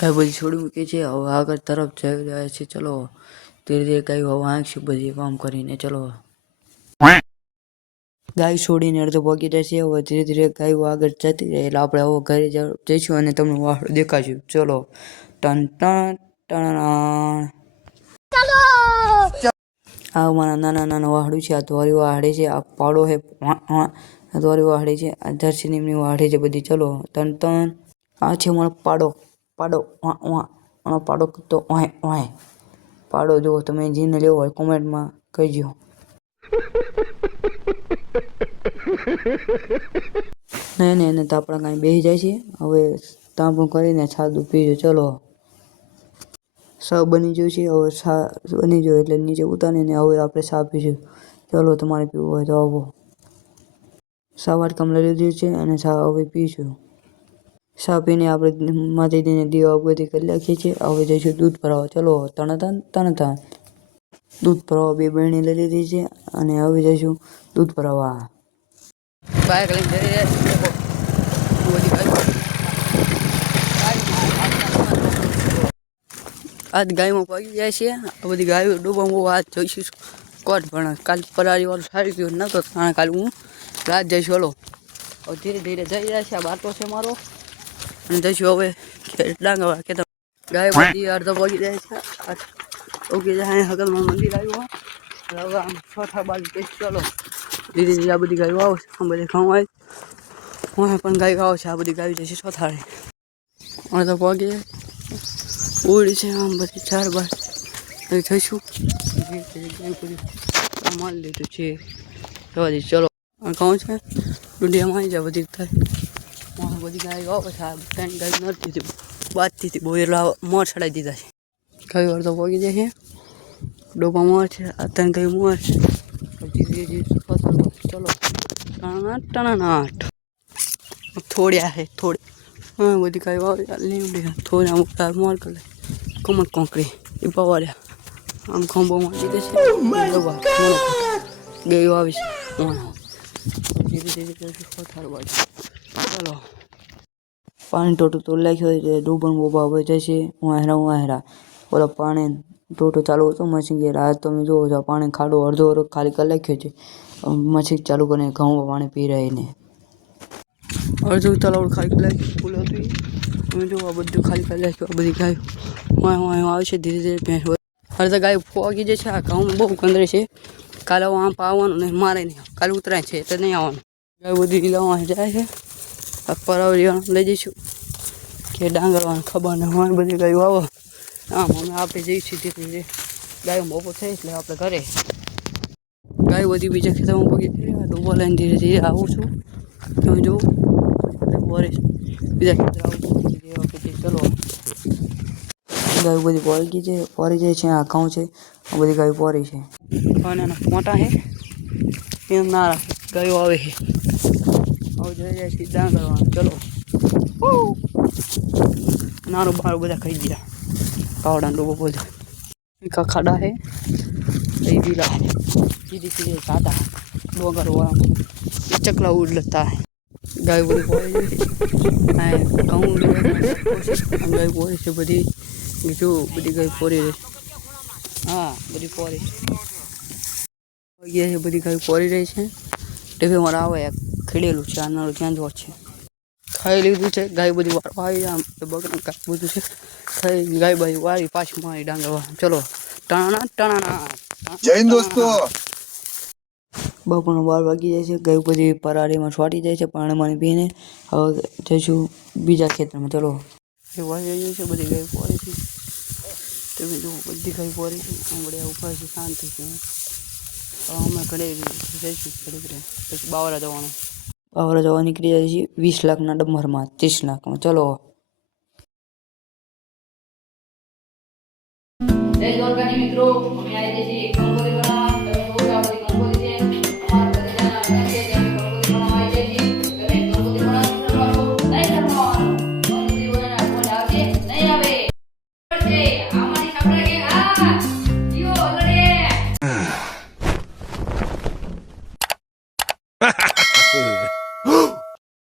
गाय बधी छोड़ी मूकी है। હવે આગળ તરફ જઈ રહ્યા છે। ચલો ધીરે ધીરે ગાય હવે આંખી બધી કામ કરીને ચલો ગાય છોડીને અડધો પહોંચી જાય છે। હવે ધીરે ધીરે ગાયો આગળ જતી રહે એટલે આપણે હવે ઘરે જઈશું અને તમને વાહડું દેખાડશું। ચલો ટન ટન ટણ આ મારા નાના નાના વાહડું છે। આ ધોરી વાહડે છે। આ પાડો છે। આ ધોરી વાહડે છે। આ જર્સીની વાહડે છે બધી। ચલો ટન ટન આ છે મારો પાડો પાડો મારો પાડો તો પાડો જો તમે જીને લેવો હોય કોમેન્ટમાં કહેજો। ને તો આપણા કાંઈ બેસી જાય છે। હવે તાંપણું કરીને છાદું પીજો। ચલો સા બની ગયું છે। હવે સા બની ગયો એટલે નીચે ઉતારીને હવે આપણે સા પીશું। ચલો તમારે પીવું હોય તો આવો। સા વાટકામ લઈ લીધું છે અને સા હવે પીશું। સા પીને આપણે માતાજીને દીવા બધી કરી નાખીએ છીએ। હવે જઈશું દૂધ ભરાવા। ચલો તણ દૂધ ભરાવા 2 બરણી લઈ લીધી છે અને હવે જઈશું દૂધ ભરાવા। બાઇક લઈને જઈ રહ્યા છીએ। આજ ગાયમાં પગી જાય છે। આ બધી ગાયો ડૂબામાં આજ જોઈશું કોટ ભણ કાલ પરારી વાળું સારી ગયું ન તો કાલ હું રાત જઈશું। હલો હવે ધીરે ધીરે જઈ રહ્યા છે। આ બાટો છે મારો અને જઈશું હવે ડાંગવા કે ગાય બધી અડધો પગી જાય છે। ઓકે જાય હગલમાં મંદિર આવ્યું હવે આમ ચોથા બાજુ જઈશું। ચલો ધીરે ધીરે આ બધી ગાયો આવશે। આ બધી ઘઉં આવી પણ ગાયો આવશે। આ બધી ગાયો જશે ચોથાળે અડધો પગે ઉડી છે। આમ બધી 4 બાર થઈશું મારી લીધું છે। જવા દઈશ ચલો કહું છે ડુંડિયામાં આવી જાય બધી થાય બધી ગાયો આવે છે। આ ગાય નડતી હતી બાજતી હતી બહુ એટલે મોર ચડાવી દીધા છે। ગાયો અડધો પગી જાય છે। ડોબા મોર છે। આ 3 ગાય મોર છે। ચલો ટણાટ થોડ્યા છે થોડી હા બધી ગાયો આવે લીમડી થોડા મોટા મોર કરે કમર કોંકરી એ પવાર્યા આમ ખંભો મારી દે છે। ગાયો આવી છે ધીરે ધીરે બાજુ ચલો પાણી ટોટું તો લાખ્યો છે। ડૂબણ બોબા હવે જશે વાહેરા ઓલા પાણી ટોટું ચાલુ હતું મશીન કે રાત તમે જોવો છો પાણી ખાડો અડધો ખાલી કરી નાખ્યો છે। મશીન ચાલુ કરીને ઘઉં પાણી પી રહીને અડધું તલાવડું ખાલી કરી નાખ્યું ફૂલ હતું તમે જો આ બધું ખાલી કરી નાખ્યું। આ બધી ગાયો આવે છે ધીરે ધીરે ભેંસ અડધા ગાય ફોગી જાય છે। આ ઘઉં બહુ કંદરે છે। કાલે આમ આવવાનું નહીં મારે નહીં કાલે ઉતરાય છે એટલે નહીં આવવાનું। ગાય બધી લીલામાં જાય છે। પરાવરી લઈ જઈશું કે ડાંગરવાનું ખબર ને હોય બધી ગાયો આવો આમ અમે આપણે જઈશું ધીરે ધીરે ગાયો મોકો થાય એટલે આપણે ઘરે ગાયો બધી બીજા ખેતરમાં પગી ડૂબો લઈને ધીરે ધીરે આવું છું। તમે જુઓ બીજા ખેતર આવું છું ચલો ગાયો બધી પોરી છે પોરી જાય છે। આ ઘઉં છે આ બધી ગાયો પોરી છે અને મોટા છે એમ ના રાખે ગાયો આવે છે। હવે જઈ જાય છે ડાંગરવાનું ચલો નાનું બારું બધા ખાઈ ગયા કાવડા ડૂબો બધું ખાડા છે એ લીલા ધીરે ધીરે કાટા ડોંગર વાળા ચકલા ઉડ લેતા है गाय बड़ी पोरी घऊँ गाय पोरी से बड़ी जो बड़ी गाय पोरी हाँ बड़ी पोरी ये बड़ी गाय पोरी रही है। टेबे मारा आवे खेडेलू છે આ નાળું ત્યાં જ છે ખાઈ લીધું છે। ગાય બધી વાળવા આવી આમ બગડે કાંઈ બધું છે ખાઈ ગાય બધી વાળી પાછી મારી ડાંગરવા ચલો ટણા જય હિન્દ દોસ્તો। બપોરનો 12 વાગી જાય છે। ગાય બધી પરાળીમાં છોટી જાય છે પાણીમાં પીને હવે જઈશું બીજા ખેતરમાં ચલો વાળી જઈએ છે બધી ગાય પોરી છે તમે જુઓ બધી ગાય પોરી છે હમણાં ઉપર છે શાંતિ છે। અમે ઘરે જઈશું ઘરે પછી બાવરા જવા નીકળી જાય છે 20 લાખના ડમરમાં 30 લાખમાં ચલો જય દ્વારકાની મિત્રો અમે આવી જઈએ